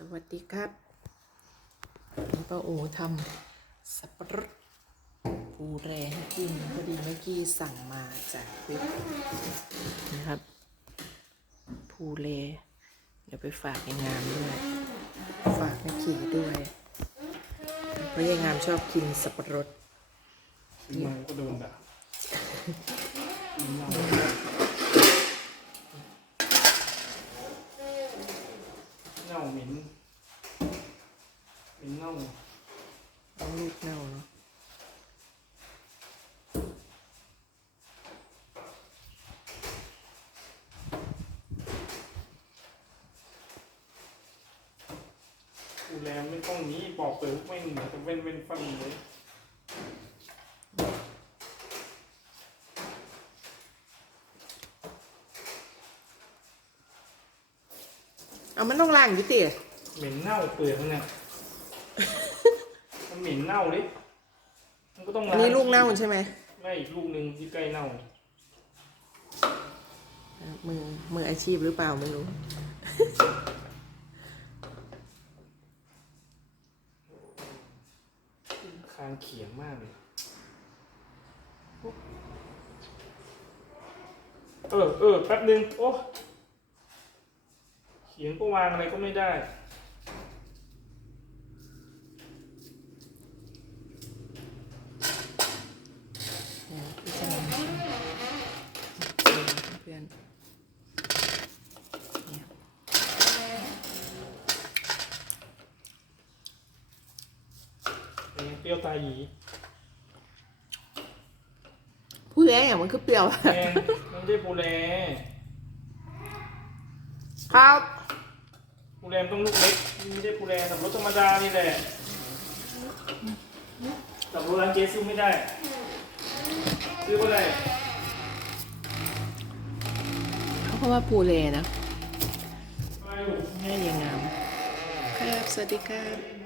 สวัสดีครับนี่ป้าโอทำสับปะรดปูแรงกินพอดีเมื่อกี้สั่งมาจากเว็บนะครับปูเรเดี๋ยวไปฝากในงามด้วย ฝากในขี่ด้วย เพราะยังงามชอบกินสับปะรดมันก็โดนแบบ็นเป็นเน่าเอาลูกเน่าเนาะดูแลไม่ต้องนี้ ปอกเปลือกไม่เหนือจะเว้นเว้นฟันเลยเอามันต้องล้างอยู่ติเหม็นเน่าเปื่อยเนี่ยมันเหม็นเน่าเลยมันก็ต้องล้างนี่ลูกเน่าใช่ไหมไม่ลูกหนึ่งที่ใกล้เน่ามือมืออาชีพหรือเปล่าไม่รู้คางเขียงมากเลยเออเออแป๊บนึงโอ้ขียงก็วางอะไรก็ไม่ได้ เปรี้ยวตาหยีผู้แรงอ่ะมันคือเปรี้ยวแรงไม่ใช่ผู้แรงครับูแรมต้องลูกเล็กไม่ได้ปูแรมสับรถธรรมดา นี่แหละสับรถร้านเจซูไม่ได้ซื้อไปไหนเขาเรียกว่าปูเลรนะแม่ยังงามครับ สวัสดีครับ